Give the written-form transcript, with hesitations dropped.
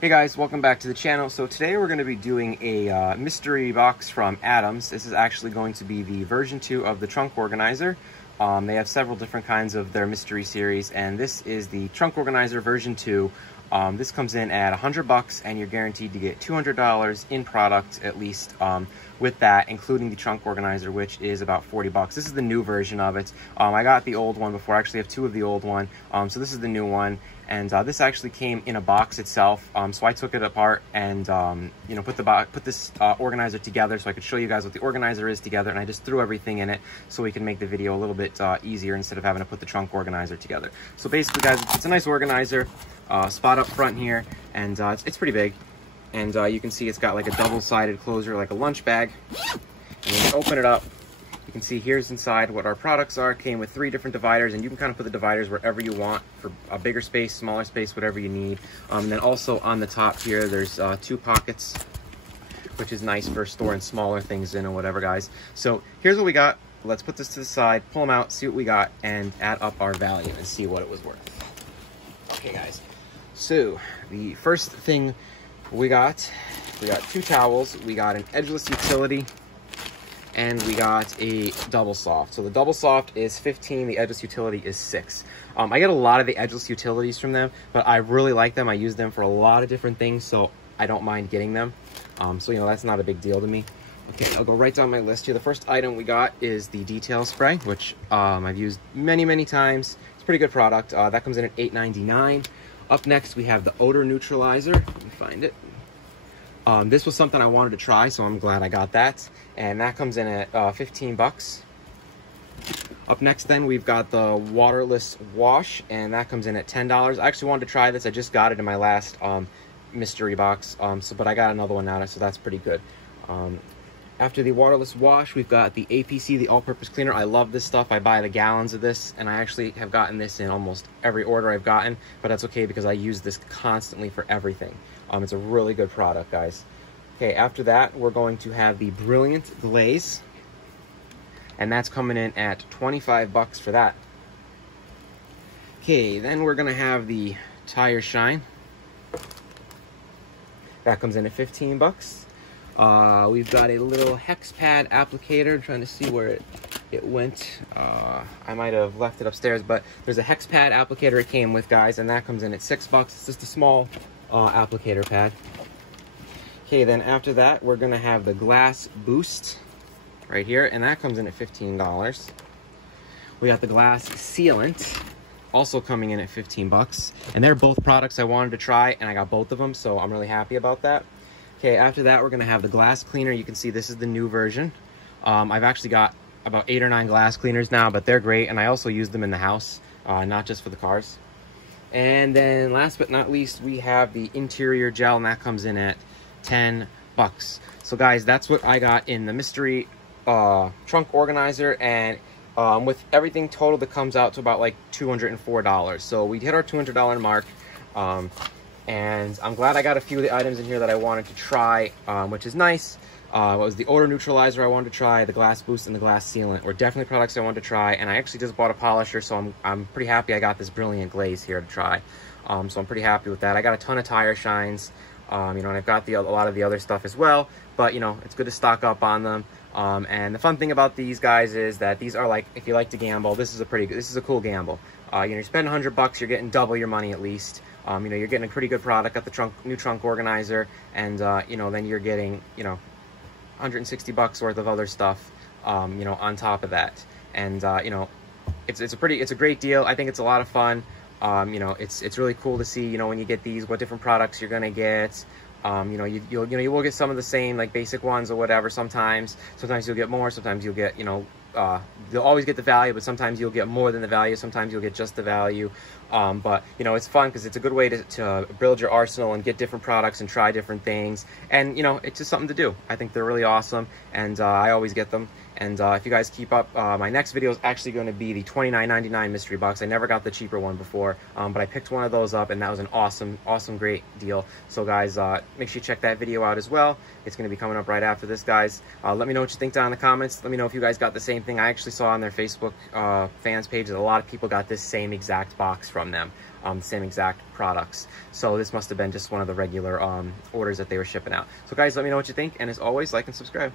Hey guys, welcome back to the channel. So today we're going to be doing a mystery box from Adams. This is actually going to be the version 2 of the trunk organizer. They have several different kinds of their mystery series, and this is the trunk organizer version 2. This comes in at $100 and you're guaranteed to get $200 in product at least with that, including the trunk organizer, which is about $40. This is the new version of it. I got the old one before. I actually have two of the old one. So this is the new one. And this actually came in a box itself. So I took it apart and you know, put this organizer together so I could show you guys what the organizer is together, and I just threw everything in it so we can make the video a little bit easier instead of having to put the trunk organizer together. So basically guys, it's a nice organizer, spot up front here, and it's pretty big. And you can see it's got like a double-sided closer, like a lunch bag. And when you open it up, you can see here's inside what our products are. It came with 3 different dividers, and you can kind of put the dividers wherever you want for a bigger space, smaller space, whatever you need. And then also on the top here, there's 2 pockets, which is nice for storing smaller things in or whatever, guys. So here's what we got. Let's put this to the side, pull them out, see what we got, and add up our value and see what it was worth. Okay, guys. So the first thing we got 2 towels, we got an edgeless utility, and we got a double soft. So the double soft is 15, the edgeless utility is 6. I get a lot of the edgeless utilities from them, but I really like them. I use them for a lot of different things, so I don't mind getting them. So, you know, that's not a big deal to me. Okay, I'll go right down my list here. The first item we got is the detail spray, which I've used many times. It's a pretty good product. That comes in at $8.99. Up next, we have the Odor Neutralizer. Let me find it. This was something I wanted to try, so I'm glad I got that. And that comes in at $15. Up next, then, we've got the Waterless Wash, and that comes in at $10. I actually wanted to try this. I just got it in my last mystery box, but I got another one now, so that's pretty good. After the Waterless Wash, we've got the APC, the all-purpose cleaner. I love this stuff. I buy the gallons of this, and I actually have gotten this in almost every order I've gotten, but that's okay because I use this constantly for everything. It's a really good product, guys. Okay, after that, we're going to have the Brilliant Glaze, and that's coming in at $25 for that. Okay, then we're gonna have the Tire Shine. That comes in at $15. We've got a little Hex Pad Applicator. I'm trying to see where it went. I might have left it upstairs, but there's a Hex Pad Applicator it came with, guys, and that comes in at $6. It's just a small applicator pad. Okay, then after that, we're gonna have the Glass Boost right here, and that comes in at $15. We got the Glass Sealant, also coming in at $15, and they're both products I wanted to try, and I got both of them, so I'm really happy about that. Okay, after that, we're gonna have the glass cleaner. You can see this is the new version. I've actually got about 8 or 9 glass cleaners now, but they're great, and I also use them in the house, not just for the cars. And then last but not least, we have the interior gel, and that comes in at $10. So guys, that's what I got in the mystery trunk organizer, and with everything total, that comes out to about like $204. So we hit our $200 mark. And I'm glad I got a few of the items in here that I wanted to try, which is nice. What was the Odor Neutralizer I wanted to try, the Glass Boost, and the Glass Sealant were definitely products I wanted to try. And I actually just bought a polisher, so I'm pretty happy I got this Brilliant Glaze here to try. So I'm pretty happy with that. I got a ton of Tire Shines, you know, and I've got a lot of the other stuff as well. But, you know, it's good to stock up on them. And the fun thing about these guys is that these are like, if you like to gamble, this is a cool gamble. You know, you spend $100, you're getting double your money at least. You know, you're getting a pretty good product at the new trunk organizer, and you know, then you're getting, you know, $160 worth of other stuff, you know, on top of that. And you know, it's a great deal. I think it's a lot of fun. You know, it's really cool to see, you know, when you get these, what different products you're gonna get. You know, you will get some of the same, like, basic ones or whatever. Sometimes you'll get more. Sometimes you'll get, you know, you'll always get the value, but sometimes you'll get more than the value. Sometimes you'll get just the value. But, you know, it's fun because it's a good way to build your arsenal and get different products and try different things. And, you know, it's just something to do. I think they're really awesome, and I always get them. And if you guys keep up, my next video is actually going to be the $29.99 mystery box. I never got the cheaper one before, but I picked one of those up, and that was an awesome, great deal. So, guys, make sure you check that video out as well. It's going to be coming up right after this, guys. Let me know what you think down in the comments. Let me know if you guys got the same thing. I actually saw on their Facebook fans page that a lot of people got this same exact box from them. the same exact products. So this must have been just one of the regular orders that they were shipping out. So guys, let me know what you think, and as always, like and subscribe.